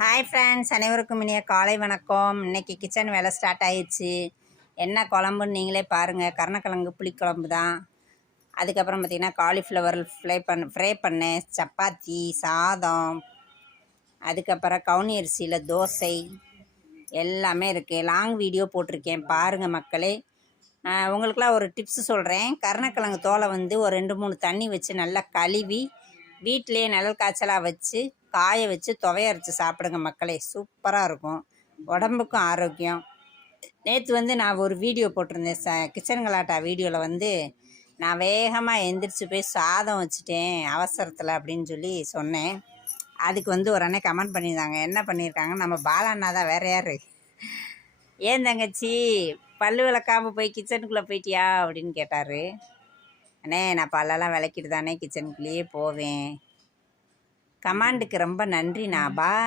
Hi friends, அனைவருக்கும் இனிய காலை வணக்கம். இன்றைக்கி கிச்சன் வேலை ஸ்டார்ட் ஆயிடுச்சு. என்ன குழம்புன்னு நீங்களே பாருங்கள். கருணக்கிழங்கு புளிக்குழம்பு தான். அதுக்கப்புறம் பார்த்திங்கன்னா காலிஃப்ளவர் ஃப்ரை பண்ணேன், சப்பாத்தி, சாதம், அதுக்கப்புறம் கவுனி அரிசியில் தோசை எல்லாமே இருக்குது. லாங் வீடியோ போட்டிருக்கேன், பாருங்கள் மக்களே. உங்களுக்கெலாம் ஒரு டிப்ஸு சொல்கிறேன். கருணக்கிழங்கு தோலை ஒரு 2-3 தண்ணி வச்சு நல்லா கழுவி வீட்டிலேயே நிழல் காய்ச்சலாக வச்சு காய வச்சு துவையரைச்சி சாப்பிடுங்க மக்களே. சூப்பராக இருக்கும், உடம்புக்கும் ஆரோக்கியம். நேற்று நான் ஒரு வீடியோ போட்டிருந்தேன், கிச்சன் கலாட்டா வீடியோவில் நான் வேகமாக எந்திரிச்சு போய் சாதம் வச்சுட்டேன் அவசரத்தில் அப்படின்னு சொல்லி சொன்னேன். அதுக்கு ஒரு அண்ணன் கமெண்ட் பண்ணியிருந்தாங்க. என்ன பண்ணியிருக்காங்க, நம்ம பாலாண்ணா தான், வேறு யார்? ஏன் தங்கச்சி பல்லு விளக்காமல் போய் கிச்சனுக்குள்ளே போயிட்டியா அப்படின்னு கேட்டார். அண்ணே, நான் பல்லெல்லாம் விளக்கிட்டு தானே கிச்சனுக்குள்ளேயே போவேன். கமாண்டுக்கு ரொம்ப நன்றிண்ணா, பாய்.